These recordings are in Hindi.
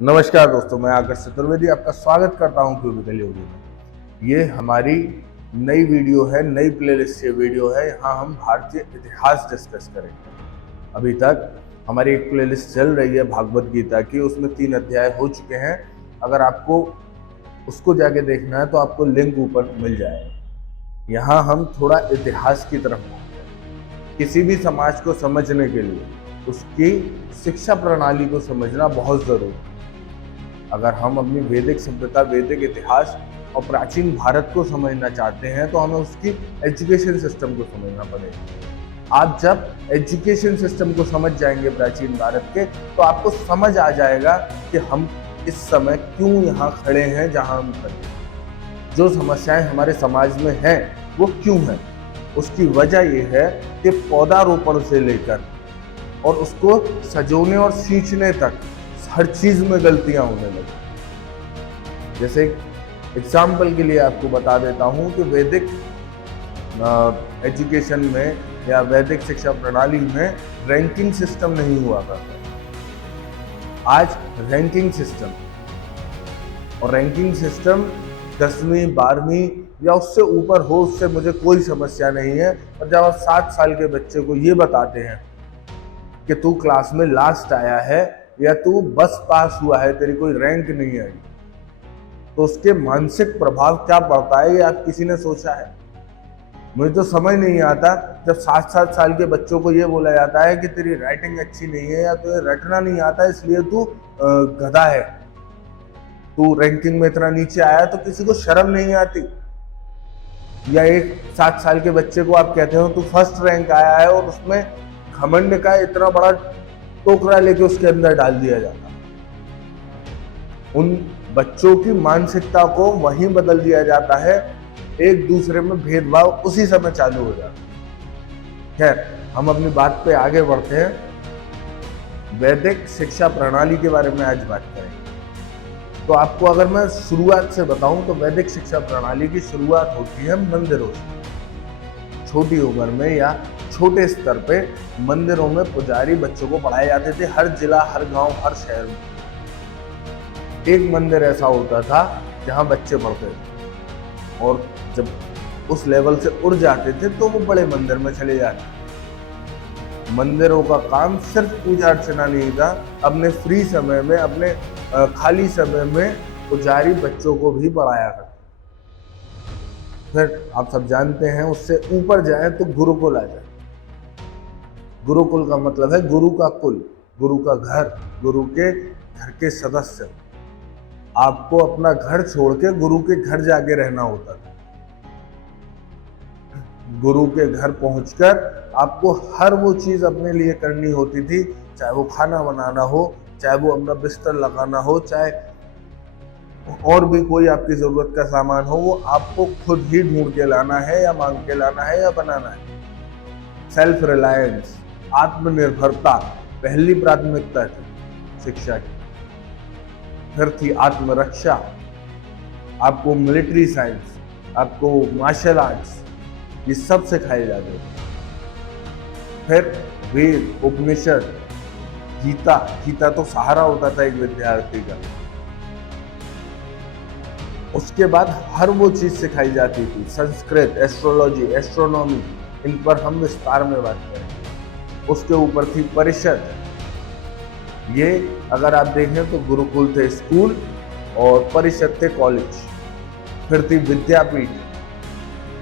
नमस्कार दोस्तों, मैं आकाश चतुर्वेदी आपका स्वागत करता हूं क्यूबिकल योगी में। ये हमारी नई वीडियो है, नई प्लेलिस्ट से वीडियो है। यहाँ हम भारतीय इतिहास डिस्कस करेंगे। अभी तक हमारी एक प्लेलिस्ट चल रही है भागवत गीता की, उसमें 3 अध्याय हो चुके हैं। अगर आपको उसको जाके देखना है तो आपको लिंक ऊपर मिल जाएगा। यहाँ हम थोड़ा इतिहास की तरफ बढ़ते हैं। किसी भी समाज को समझने के लिए उसकी शिक्षा प्रणाली को समझना बहुत जरूरी है। अगर हम अपनी वैदिक सभ्यता, वैदिक इतिहास और प्राचीन भारत को समझना चाहते हैं तो हमें उसकी एजुकेशन सिस्टम को समझना पड़ेगा। आप जब एजुकेशन सिस्टम को समझ जाएंगे प्राचीन भारत के, तो आपको समझ आ जाएगा कि हम इस समय क्यों यहाँ खड़े हैं जहाँ हम खड़े हैं। जो समस्याएं हमारे समाज में हैं वो क्यों हैं। उसकी वजह यह है कि पौधारोपण से लेकर और उसको सजोने और सींचने तक हर चीज में गलतियां होने लगी। जैसे एग्जाम्पल के लिए आपको बता देता हूं कि वैदिक एजुकेशन में या वैदिक शिक्षा प्रणाली में रैंकिंग सिस्टम नहीं हुआ करता। आज रैंकिंग सिस्टम, और रैंकिंग सिस्टम 10वीं 12वीं या उससे ऊपर हो, उससे मुझे कोई समस्या नहीं है। और जब आप 7 साल के बच्चे को ये बताते हैं कि तू क्लास में लास्ट आया है या तू बस पास हुआ है, तेरी कोई रैंक नहीं आई, तो उसके मानसिक प्रभाव क्या पड़ता है ये आप किसी ने सोचा है? मुझे तो समझ नहीं आता जब 7-7 साल के बच्चों को ये बोला जाता है कि तेरी राइटिंग अच्छी नहीं है या तुझे रटना नहीं आता इसलिए तू गधा है, तू रैंकिंग में इतना नीचे आया, तो किसी को शर्म नहीं आती? या एक 7 साल के बच्चे को आप कहते हो तू फर्स्ट रैंक आया है, और उसमें घमंड का इतना बड़ा टोकरा लेके उसके अंदर डाल दिया जाता। उन बच्चों की मानसिकता को वहीं बदल दिया जाता है, एक दूसरे में भेदभाव उसी समय चालू हो जाता है। खैर, हम अपनी बात पे आगे बढ़ते हैं। वैदिक शिक्षा प्रणाली के बारे में आज बात करेंगे। तो आपको अगर मैं शुरुआत से बताऊं तो वैदिक शिक्षा प्रणाली की शुरुआत होती है मंदिरों से। छोटी उम्र में या छोटे स्तर पे मंदिरों में पुजारी बच्चों को पढ़ाए जाते थे। हर जिला, हर गांव, हर शहर में एक मंदिर ऐसा होता था जहां बच्चे पढ़ते थे, और जब उस लेवल से उड़ जाते थे तो वो बड़े मंदिर में चले जाते। मंदिरों का काम सिर्फ पूजा अर्चना नहीं था। अपने फ्री समय में, अपने खाली समय में पुजारी बच्चों को भी पढ़ाया करते। फिर आप सब जानते हैं, उससे ऊपर जाए तो गुरुकुल आ जाए। गुरुकुल का मतलब है गुरु का कुल, गुरु का घर, गुरु के घर के सदस्य। आपको अपना घर छोड़ के गुरु के घर जाके रहना होता था। गुरु के घर पहुंचकर आपको हर वो चीज अपने लिए करनी होती थी, चाहे वो खाना बनाना हो, चाहे वो अपना बिस्तर लगाना हो, चाहे और भी कोई आपकी जरूरत का सामान हो, वो आपको खुद ही ढूंढ के लाना है या मांग के लाना है या बनाना है। सेल्फ रिलायंस, आत्मनिर्भरता पहली प्राथमिकता थी शिक्षा की। फिर थी आत्मरक्षा, आपको मिलिट्री साइंस, आपको मार्शल आर्ट्स, ये सब सिखाए जाते थे। फिर वेद, उपनिषद, गीता। गीता तो सहारा होता था एक विद्यार्थी का। उसके बाद हर वो चीज सिखाई जाती थी, संस्कृत, एस्ट्रोलॉजी, एस्ट्रोनॉमी, इन पर हम विस्तार में बात करें। उसके ऊपर थी परिषद। ये अगर आप देखें तो गुरुकुल थे स्कूल, और परिषद थे कॉलेज। फिर थी विद्यापीठ,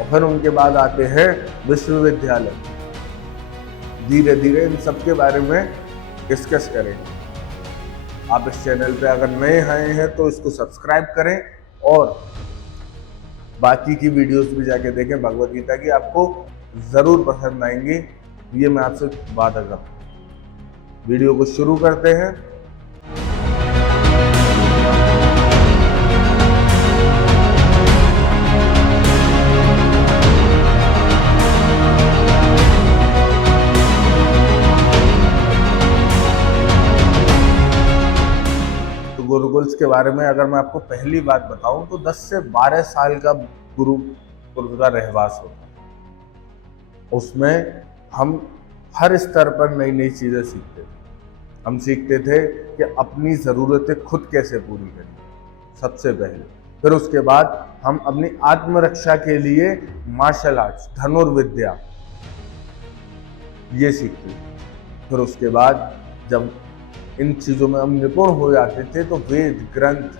और फिर उनके बाद आते हैं विश्वविद्यालय। धीरे धीरे इन सब के बारे में डिस्कस करेंगे। आप इस चैनल पे अगर नए आए हैं तो इसको सब्सक्राइब करें, और बाकी की वीडियोस भी जाके देखें भगवत गीता की, आपको जरूर पसंद आएंगी, ये मैं आपसे वादा करता हूं। वीडियो को शुरू करते हैं। गुरुकुल्स के बारे में अगर मैं आपको पहली बात बताऊं तो 10 से 12 साल का गुरुकुल का रहवास होता है। उसमें हम हर स्तर पर नई नई चीजें सीखते थे। हम सीखते थे कि अपनी ज़रूरतें खुद कैसे पूरी करें सबसे पहले। फिर उसके बाद हम अपनी आत्मरक्षा के लिए मार्शल आर्ट्स, धनुर्विद्या ये सीखते थे। फिर उसके बाद जब इन चीज़ों में हम निपुण हो जाते थे तो वेद ग्रंथ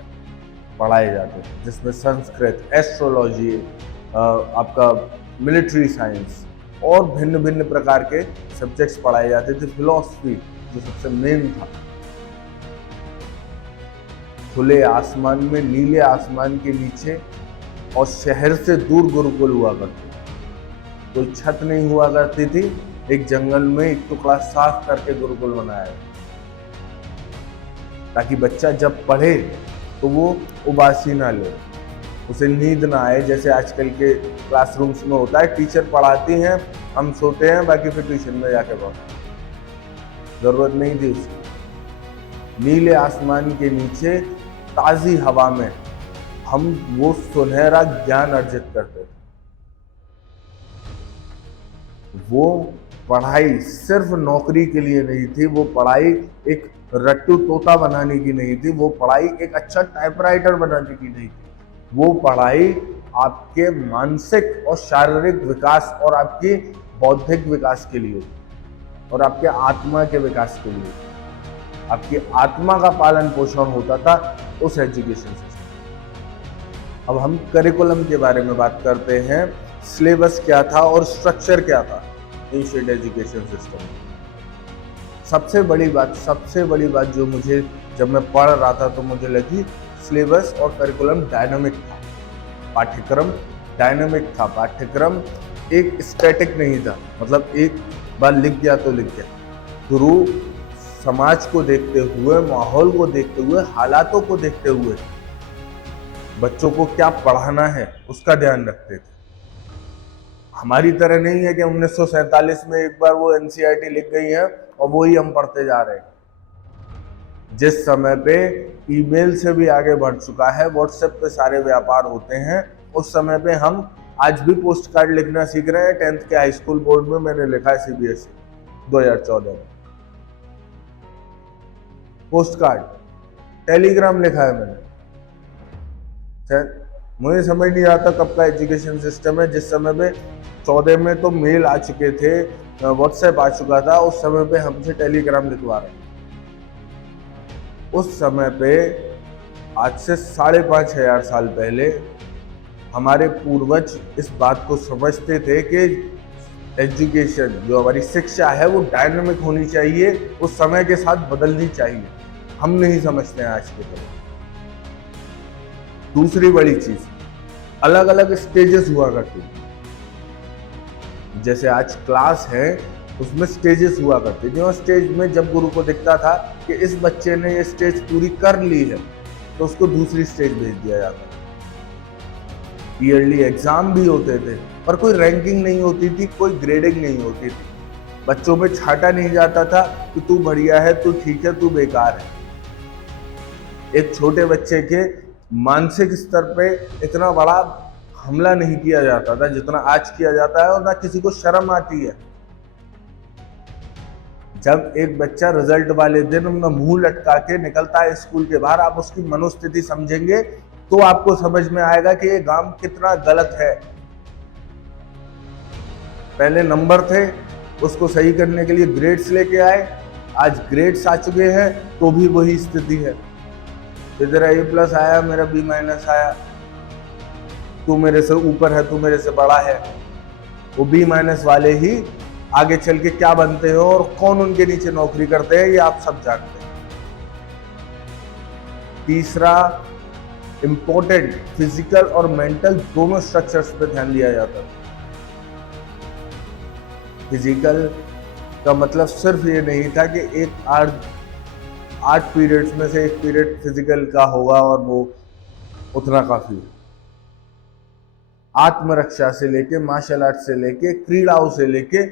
पढ़ाए जाते थे, जिसमें संस्कृत, एस्ट्रोलॉजी, आपका मिलिट्री साइंस और भिन्न भिन्न प्रकार के सब्जेक्ट्स पढ़ाए जाते थे। फिलॉसफी जो सबसे मेन था, खुले आसमान में, नीले आसमान के नीचे और शहर से दूर गुरुकुल हुआ करते थे। कोई छत नहीं हुआ करती थी, एक जंगल में एक टुकड़ा साफ करके गुरुकुल बनाया ताकि बच्चा जब पढ़े तो वो उबासी ना ले, उसे नींद ना आए। जैसे आजकल के क्लासरूम्स में होता है, टीचर पढ़ाती हैं, हम सोते हैं, बाकी फिर ट्यूशन में जाके पढ़ते हैं। जरूरत नहीं थी उसकी। नीले आसमान के नीचे ताज़ी हवा में हम वो सुनहरा ज्ञान अर्जित करते थे। वो पढ़ाई सिर्फ नौकरी के लिए नहीं थी, वो पढ़ाई एक रट्टू तोता बनाने की नहीं थी, वो पढ़ाई एक अच्छा टाइपराइटर बनाने की नहीं थी। वो पढ़ाई आपके मानसिक और शारीरिक विकास और आपकी बौद्धिक विकास के लिए और आपके आत्मा के विकास के लिए, आपकी आत्मा का पालन पोषण होता था उस एजुकेशन सिस्टम। अब हम करिकुलम के बारे में बात करते हैं। सिलेबस क्या था और स्ट्रक्चर क्या था एंशिएंट एजुकेशन सिस्टम। सबसे बड़ी बात जो मुझे जब मैं पढ़ रहा था तो मुझे लगी, सिलेबस और करिकुलम डायनामिक था। पाठ्यक्रम डायनामिक था, पाठ्यक्रम एक स्टैटिक नहीं था, मतलब एक बार लिख गया तो लिख गया। गुरु समाज को देखते हुए, माहौल को देखते हुए, हालातों को देखते हुए बच्चों को क्या पढ़ाना है उसका ध्यान रखते थे। हमारी तरह नहीं है कि 1947 में एक बार वो एनसीईआरटी लिख गई है और वो ही हम पढ़ते जा रहे हैं। जिस समय पे ईमेल से भी आगे बढ़ चुका है, व्हाट्सएप पे सारे व्यापार होते हैं, उस समय पे हम आज भी पोस्ट कार्ड लिखना सीख रहे हैं। 10th के हाई स्कूल बोर्ड में मैंने लिखा है सीबीएसई 2014 में पोस्ट कार्ड, टेलीग्राम लिखा है मैंने। मुझे समझ नहीं आता कब का एजुकेशन सिस्टम है। जिस समय पे 14 में तो मेल आ चुके थे, व्हाट्सएप आ चुका था, उस समय पे हमसे टेलीग्राम लिखवा रहे। उस समय पे आज से 5,500 साल पहले हमारे पूर्वज इस बात को समझते थे कि एजुकेशन जो हमारी शिक्षा है वो डायनामिक होनी चाहिए, उस समय के साथ बदलनी चाहिए। हम नहीं समझते हैं आज के तरह। दूसरी बड़ी चीज, अलग अलग स्टेजेस हुआ करती थी। जैसे आज क्लास है उसमें स्टेजेस हुआ करते थे, और स्टेज में जब गुरु को दिखता था कि इस बच्चे ने ये स्टेज पूरी कर ली है तो उसको दूसरी स्टेज भेज दिया जाता। ईयरली एग्जाम भी होते थे पर कोई रैंकिंग नहीं होती थी, कोई ग्रेडिंग नहीं होती थी। बच्चों में छाटा नहीं जाता था कि तू बढ़िया है, तू ठीक है, तू बेकार है। एक छोटे बच्चे के मानसिक स्तर पे इतना बड़ा हमला नहीं किया जाता था जितना आज किया जाता है, और ना किसी को शर्म आती है। जब एक बच्चा रिजल्ट वाले दिन अपना मुंह लटका के निकलता है स्कूल के बाहर, आप उसकी मनोस्थिति समझेंगे तो आपको समझ में आएगा कि ये काम कितना गलत है। पहले नंबर थे, उसको सही करने के लिए ग्रेड्स लेके आए, आज ग्रेड्स आ चुके हैं तो भी वही स्थिति है। तेरा A+ आया, मेरा B- आया, तू मेरे से ऊपर है, तू मेरे से बड़ा है। वो B- वाले ही आगे चल के क्या बनते हो और कौन उनके नीचे नौकरी करते हैं ये आप सब जानते हैं। तीसरा इंपॉर्टेंट, फिजिकल और मेंटल दोनों स्ट्रक्चर्स पे ध्यान दिया जाता है। फिजिकल का मतलब सिर्फ ये नहीं था कि एक 8 पीरियड्स में से एक पीरियड फिजिकल का होगा और वो उतना काफी है। आत्मरक्षा से लेके, मार्शल आर्ट से लेके, क्रीड़ाओं से लेके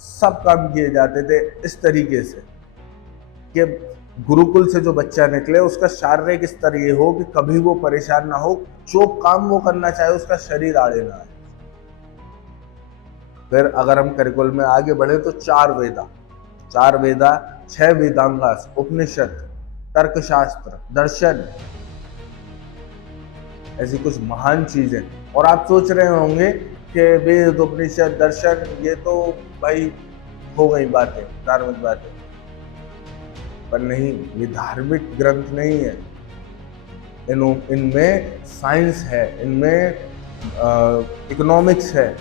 सब काम किए जाते थे इस तरीके से कि गुरुकुल से जो बच्चा निकले उसका शारीरिक स्तर ये हो कि कभी वो परेशान ना हो, जो काम वो करना चाहे उसका शरीर आड़े ना आए। फिर अगर हम करिकुलम में आगे बढ़े तो 4 वेदा 6 वेदांगास, उपनिषद, तर्कशास्त्र, दर्शन, ऐसी कुछ महान चीजें। और आप सोच रहे होंगे कि वेद, उपनिषद, दर्शन ये तो भाई हो गई बातें, धार्मिक बातें, पर नहीं, ये धार्मिक ग्रंथ नहीं है। इनमें साइंस है, इनमें इकोनॉमिक्स है।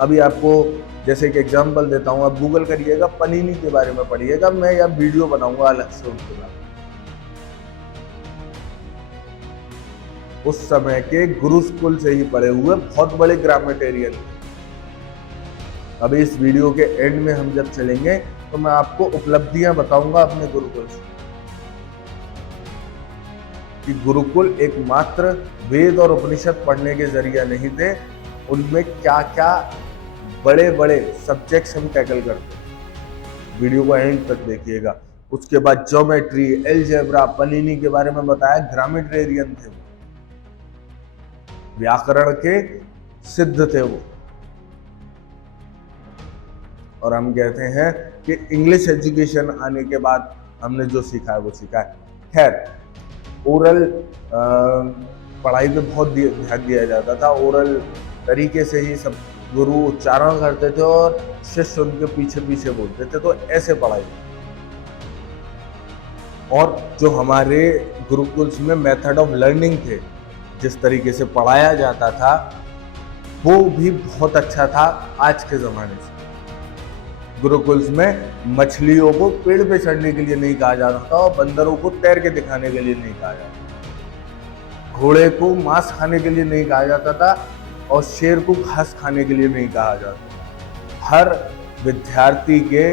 अभी आपको जैसे कि एग्जांपल देता हूँ, आप गूगल करिएगा, पनीनी के बारे में पढ़िएगा, मैं या वीडियो बनाऊंगा अलग से उनके बारे में। उस समय के गुरुकुल से ही पढ़े हुए बहुत बड़े ग्रामेटेरियन थे। अभी इस वीडियो के एंड में हम जब चलेंगे तो मैं आपको उपलब्धियां बताऊंगा अपने गुरुकुल से, कि गुरुकुल एकमात्र वेद और उपनिषद पढ़ने के जरिया नहीं थे, उनमें क्या क्या बड़े बड़े सब्जेक्ट्स हम टैकल करते। वीडियो को एंड तक देखिएगा। उसके बाद ज्योमेट्री, अलजेब्रा, पनीनी के बारे में बताया, ग्रामेटेरियन थे वो, व्याकरण के सिद्ध थे वो। और हम कहते हैं कि इंग्लिश एजुकेशन आने के बाद हमने जो सीखा है वो सीखा है। खैर, ओरल पढ़ाई पे बहुत ध्यान दिया जाता था। ओरल तरीके से ही सब गुरु उच्चारण करते थे और शिष्य उनके पीछे पीछे बोलते थे, तो ऐसे पढ़ाई। और जो हमारे गुरुकुल्स में मेथड ऑफ लर्निंग थे, जिस तरीके से पढ़ाया जाता था, वो भी बहुत अच्छा था आज के ज़माने से। गुरुकुल्स में मछलियों को पेड़ पे चढ़ने के लिए नहीं कहा जाता था और बंदरों को तैर के दिखाने के लिए नहीं कहा जाता, घोड़े को मांस खाने के लिए नहीं कहा जाता था और शेर को घास खाने के लिए नहीं कहा जाता। हर विद्यार्थी के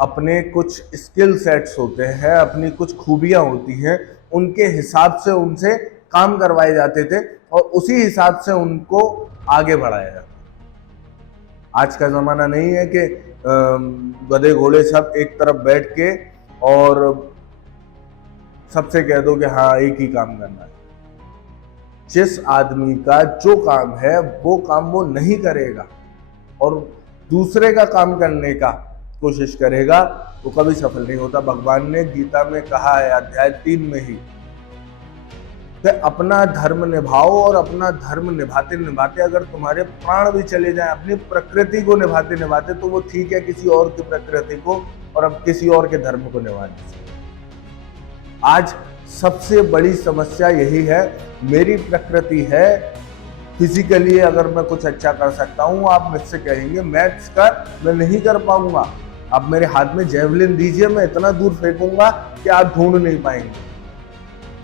अपने कुछ स्किल सेट्स होते हैं, अपनी कुछ खूबियां होती हैं, उनके हिसाब से उनसे काम करवाए जाते थे और उसी हिसाब से उनको आगे बढ़ाया जाता। आज का जमाना नहीं है कि गधे घोड़े सब एक तरफ बैठ के और सबसे कह दो कि हाँ एक ही काम करना है। जिस आदमी का जो काम है वो काम वो नहीं करेगा और दूसरे का काम करने का कोशिश करेगा तो कभी सफल नहीं होता। भगवान ने गीता में कहा है अध्याय 3 में ही, अपना धर्म निभाओ और अपना धर्म निभाते निभाते अगर तुम्हारे प्राण भी चले जाएं, अपनी प्रकृति को निभाते निभाते, तो वो ठीक है किसी और की प्रकृति को और अब किसी और के धर्म को निभाने से। आज सबसे बड़ी समस्या यही है, मेरी प्रकृति है फिजिकली अगर मैं कुछ अच्छा कर सकता हूं, आप मुझसे कहेंगे मैथ्स कर, मैं नहीं कर पाऊंगा। आप मेरे हाथ में जेवलिन दीजिए, मैं इतना दूर फेंकूंगा कि आप ढूंढ नहीं पाएंगे।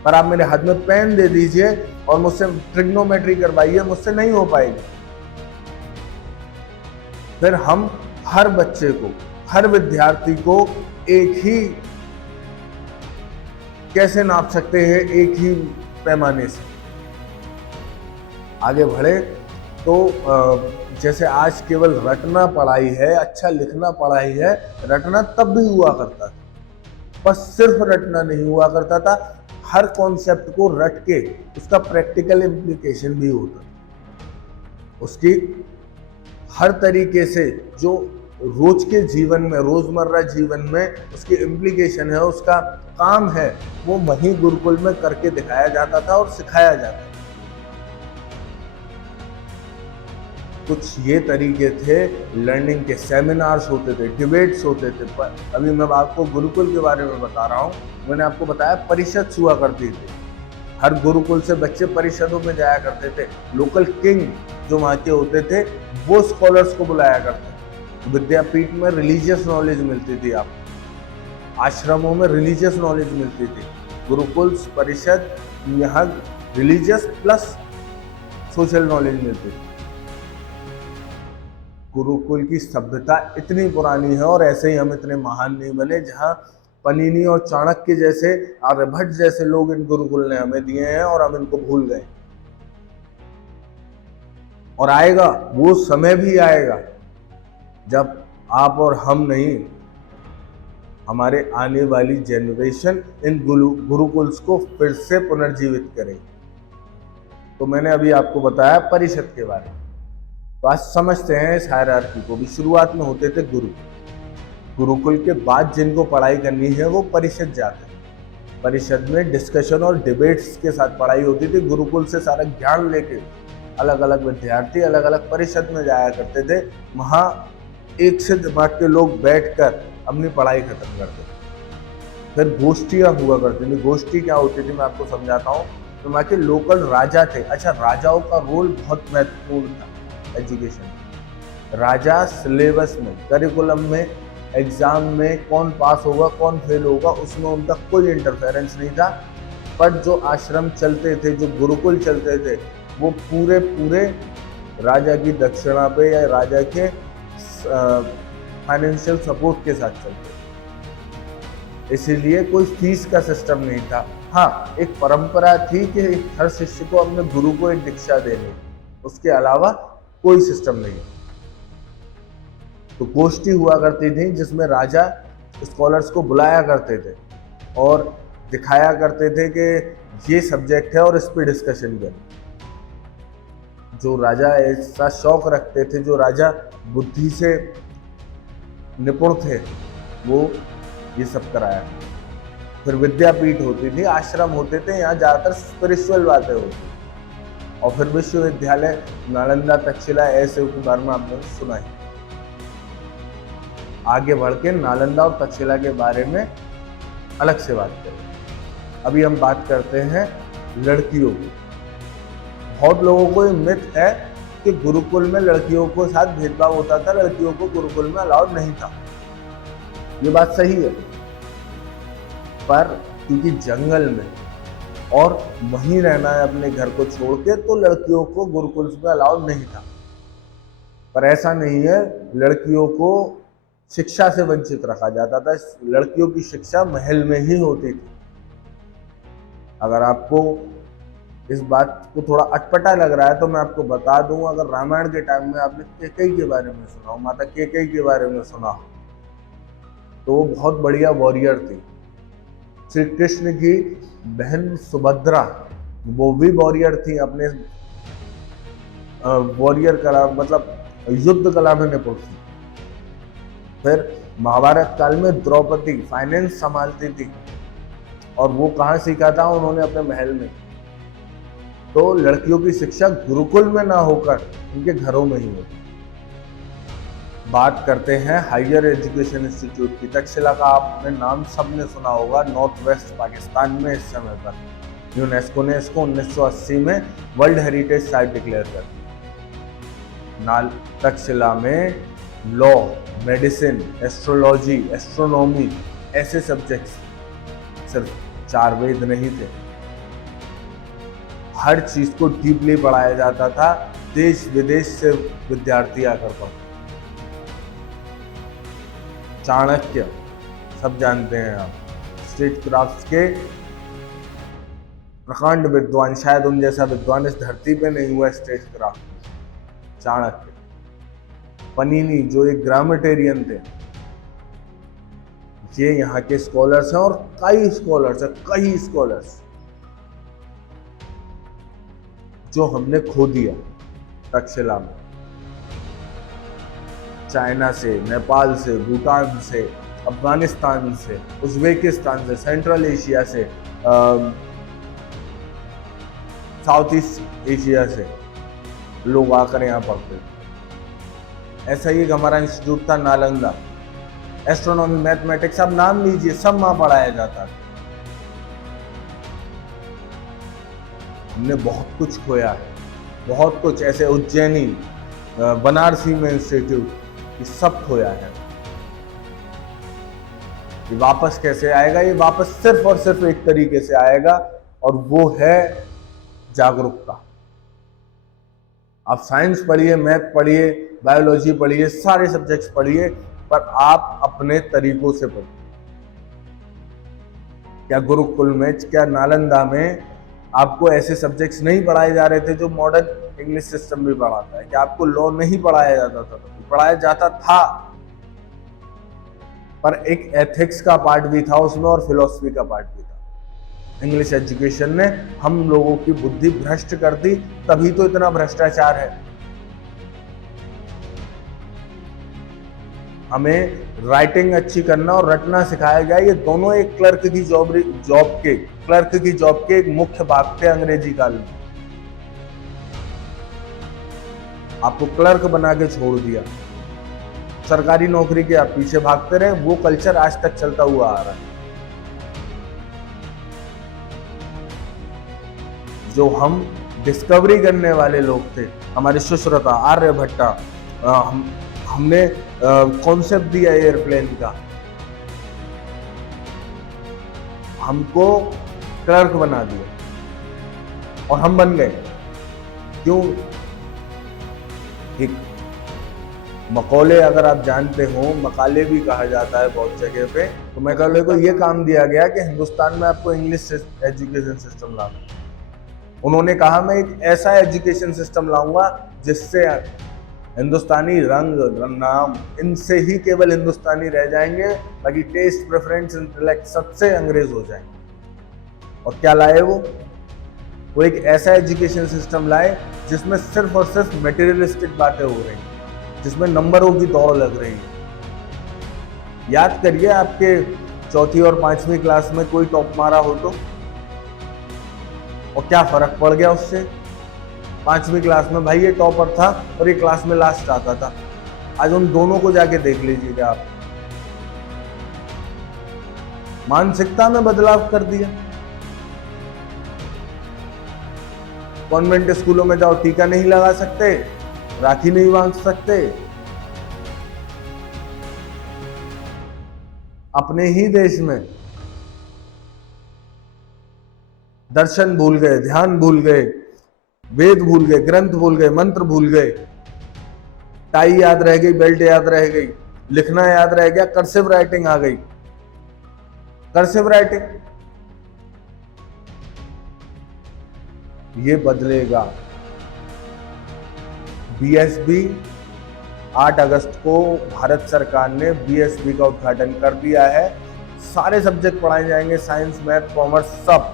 पर आप मेरे हाथ में पेन दे दीजिए और मुझसे ट्रिग्नोमेट्री करवाइए, मुझसे नहीं हो पाएगी। फिर हम हर बच्चे को, हर विद्यार्थी को एक ही कैसे नाप सकते हैं, एक ही पैमाने से आगे बढ़े। तो जैसे आज केवल रटना पढ़ाई है, अच्छा लिखना पढ़ाई है, रटना तब भी हुआ करता था, बस सिर्फ रटना नहीं हुआ करता था, हर कॉन्सेप्ट को रट के उसका प्रैक्टिकल इम्प्लीकेशन भी होता, उसकी हर तरीके से जो रोज के जीवन में, रोजमर्रा जीवन में उसकी इम्प्लीकेशन है, उसका काम है, वो वहीं गुरुकुल में करके दिखाया जाता था और सिखाया जाता था। कुछ ये तरीके थे लर्निंग के, सेमिनार्स होते थे, डिबेट्स होते थे। पर अभी मैं आपको गुरुकुल के बारे में बता रहा हूँ। मैंने आपको बताया परिषद हुआ करती थी, हर गुरुकुल से बच्चे परिषदों में जाया करते थे। लोकल किंग जो वहाँ के होते थे वो स्कॉलर्स को बुलाया करते थे। विद्यापीठ में रिलीजियस नॉलेज मिलती थी, आपको आश्रमों में रिलीजियस नॉलेज मिलती थी। गुरुकुल परिषद यहाँ रिलीजियस प्लस सोशल नॉलेज मिलती थी। गुरुकुल की सभ्यता इतनी पुरानी है और ऐसे ही हम इतने महान नहीं बने, जहाँ पनीनी और चाणक्य जैसे, आर्यभट्ट जैसे लोग इन गुरुकुल ने हमें दिए हैं और हम इनको भूल गए। और आएगा वो समय भी आएगा जब आप और हम नहीं, हमारे आने वाली जनरेशन इन गुरुकुल्स को फिर से पुनर्जीवित करेगी। तो मैंने अभी आपको बताया परिषद के बारे में, तो आज समझते हैं इस हायरार्की को भी। शुरुआत में होते थे गुरु, गुरुकुल के बाद जिनको पढ़ाई करनी है वो परिषद जाते हैं। परिषद में डिस्कशन और डिबेट्स के साथ पढ़ाई होती थी। गुरुकुल से सारा ज्ञान लेके अलग अलग विद्यार्थी अलग अलग परिषद में जाया करते थे। वहाँ एक से दिमाग के लोग बैठकर अपनी पढ़ाई खत्म करते थे। फिर गोष्ठियाँ हुआ करती थी। गोष्ठी क्या होती थी मैं आपको समझाता हूँ। तो वहाँ के लोकल राजा थे। अच्छा, राजाओं का रोल बहुत महत्वपूर्ण था एजुकेशन में। राजा सिलेबस में, करिकुलम में, एग्जाम में कौन पास होगा कौन फेल होगा उसमें उनका कोई इंटरफेरेंस नहीं था। पर जो आश्रम चलते थे, जो गुरुकुल चलते थे, वो पूरे पूरे राजा की दक्षिणा पे या राजा के फाइनेंशियल सपोर्ट के साथ चलते थे। इसीलिए कोई फीस का सिस्टम नहीं था। हाँ, एक परंपरा थी कि हर शिष्य को अपने गुरु को एक दीक्षा देनी, उसके अलावा कोई सिस्टम नहीं। तो गोष्ठी हुआ करती थी जिसमें राजा स्कॉलर्स को बुलाया करते थे और दिखाया करते थे कि ये सब्जेक्ट है और इस पे डिस्कशन करें। जो राजा ऐसा शौक रखते थे, जो राजा बुद्धि से निपुण थे, वो ये सब कराया। फिर विद्यापीठ होती थी, आश्रम होते थे, यहाँ ज़्यादातर स्पिरिचुअल बातें होती। और फिर विश्वविद्यालय, नालंदा, तक्षशिला, ऐसे के बारे में आपने सुना ही। आगे बढ़ के नालंदा और तक्षशिला के बारे में अलग से बात करें। अभी हम बात करते हैं लड़कियों की। बहुत लोगों को ये मिथ है कि गुरुकुल में लड़कियों को साथ भेदभाव होता था, लड़कियों को गुरुकुल में अलाउड नहीं था। ये बात सही है, पर क्योंकि जंगल में और वहीं रहना है अपने घर को छोड़ के, तो लड़कियों को गुरुकुल में अलाउड नहीं था। पर ऐसा नहीं है, लड़कियों को शिक्षा से वंचित रखा जाता था। लड़कियों की शिक्षा महल में ही होती थी। अगर आपको इस बात को थोड़ा अटपटा लग रहा है तो मैं आपको बता दूं, अगर रामायण के टाइम में आपने कैकेयी के बारे में सुना हो, माता कैकेयी के बारे में सुना हो, तो वो बहुत बढ़िया वॉरियर थी। श्री कृष्ण की बहन सुभद्रा, वो भी वॉरियर थी, अपने वॉरियर कला मतलब युद्ध कला में निपुण थी। फिर महाभारत काल में द्रौपदी फाइनेंस संभालती थी, और वो कहाँ सीखा था उन्होंने? अपने महल में। तो लड़कियों की शिक्षा गुरुकुल में ना होकर उनके घरों में ही होती। बात करते हैं हायर एजुकेशन इंस्टीट्यूट की। तक्षशिला का आपने नाम सबने सुना होगा, नॉर्थ वेस्ट पाकिस्तान में इस समय पर यूनेस्को ने इसको 1980 में वर्ल्ड हेरिटेज साइट डिक्लेयर कर दिया। तक्षशिला में लॉ, मेडिसिन, एस्ट्रोलॉजी, एस्ट्रोनॉमी ऐसे सब्जेक्ट्स, सिर्फ 4 वेद नहीं थे, हर चीज को डीपली पढ़ाया जाता था। देश विदेश से विद्यार्थी आकर पढ़ते। चाणक्य सब जानते हैं आप, स्टेट क्राफ्ट्स के प्रकांड विद्वान, शायद उन जैसा विद्वान इस धरती पे नहीं हुआ स्टेट क्राफ्ट। चाणक्य, पनीनी जो एक ग्रामेटेरियन थे, ये यहाँ के स्कॉलर्स हैं। और कई स्कॉलर्स जो हमने खो दिया तक्षशिला में। चाइना से, नेपाल से, भूटान से, अफगानिस्तान से, उज्बेकिस्तान से, सेंट्रल एशिया से, साउथ ईस्ट एशिया से लोग आकर यहाँ पढ़ते थे। ऐसा ही एक हमारा इंस्टीट्यूट था नालंदा, एस्ट्रोनॉमी, मैथमेटिक्स, सब नाम लीजिए, सब वहाँ पढ़ाया जाता था। हमने बहुत कुछ खोया है, बहुत कुछ। ऐसे उज्जैनी, बनारसी में इंस्टीट्यूट, ये सब खोया है। ये वापस कैसे आएगा? ये वापस सिर्फ और सिर्फ एक तरीके से आएगा, और वो है जागरूकता। आप साइंस पढ़िए, मैथ पढ़िए, बायोलॉजी पढ़िए, सारे सब्जेक्ट्स पढ़िए, पर आप अपने तरीकों से पढ़िए। क्या गुरुकुल में, क्या नालंदा में आपको ऐसे सब्जेक्ट्स नहीं पढ़ाए जा रहे थे जो मॉडर्न इंग्लिश सिस्टम भी पढ़ाता है? क्या आपको लॉ नहीं पढ़ाया जाता था? पढ़ाया जाता था, पर एक एथिक्स का पार्ट भी था उसमें और फिलॉसफी का पार्ट भी था। इंग्लिश एजुकेशन ने हम लोगों की बुद्धि भ्रष्ट कर दी, तभी तो इतना भ्रष्टाचार है। हमें राइटिंग अच्छी करना और रटना सिखाया गया। ये दोनों एक क्लर्क की जॉब के एक मुख्य भाग थे अंग्रेजी काल में। आपको क्लर्क बना के छोड़ दिया, सरकारी नौकरी के आप पीछे भागते रहे। वो कल्चर आज तक चलता हुआ आ रहा है। जो हम डिस्कवरी करने वाले लोग थे, हमारे सुश्रुता आर्यभट्टा, हमने कॉन्सेप्ट दिया एयरप्लेन का, हमको क्लर्क बना दिया और हम बन गए। क्यों? एक मकौले अगर आप जानते हो, मकाले भी कहा जाता है बहुत जगह पे, तो मकाले को ये काम दिया गया कि हिंदुस्तान में आपको इंग्लिश एजुकेशन सिस्टम लाना। उन्होंने कहा मैं एक ऐसा एजुकेशन सिस्टम लाऊंगा जिससे हिंदुस्तानी रंग नाम इनसे ही केवल हिंदुस्तानी रह जाएंगे, बाकी टेस्ट प्रेफरेंस इंटेलेक्ट सबसे अंग्रेज हो जाएंगे। और क्या लाए वो एक ऐसा एजुकेशन सिस्टम लाए जिसमें सिर्फ और सिर्फ मटेरियलिस्टिक बातें हो रही, जिसमें नंबरों की दौड़ लग रही है। याद करिए, आपके चौथी और 5वीं क्लास में कोई टॉप मारा हो तो, और क्या फर्क पड़ गया उससे? 5वीं क्लास में भाई ये टॉपर था और ये क्लास में लास्ट आता था। आज उन दोनों को जाके देख लीजिएगा आप, मानसिकता में बदलाव कर दिया। कॉन्वेंट स्कूलों में जाओ, टीका नहीं लगा सकते, राखी नहीं बांध सकते, अपने ही देश में दर्शन भूल गए, ध्यान भूल गए, वेद भूल गए, ग्रंथ भूल गए, मंत्र भूल गए, टाई याद रह गई, बेल्ट याद रह गई, लिखना याद रह गया, कर्सिव राइटिंग आ गई। कर्सिव राइटिंग ये बदलेगा। बीएसबी 8 अगस्त को भारत सरकार ने बीएसबी का उद्घाटन कर दिया है। सारे सब्जेक्ट पढ़ाए जाएंगे, साइंस, मैथ, कॉमर्स, सब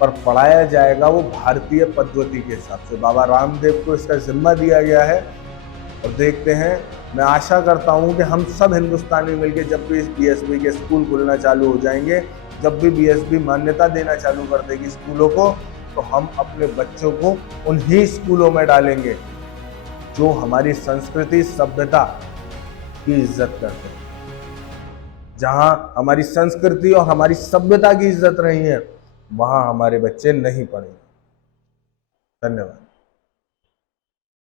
पर पढ़ाया जाएगा वो भारतीय पद्धति के हिसाब से। बाबा रामदेव को इसका जिम्मा दिया गया है और देखते हैं। मैं आशा करता हूं कि हम सब हिंदुस्तानी मिलकर जब भी इस बीएसबी के स्कूल खुलना चालू हो जाएंगे, जब भी बीएसबी मान्यता देना चालू कर देगी स्कूलों को, तो हम अपने बच्चों को उन्हीं स्कूलों में डालेंगे जो हमारी संस्कृति सभ्यता की इज्जत करते हैं। जहां हमारी संस्कृति और हमारी सभ्यता की इज्जत नहीं है, वहां हमारे बच्चे नहीं पढ़ेंगे। धन्यवाद।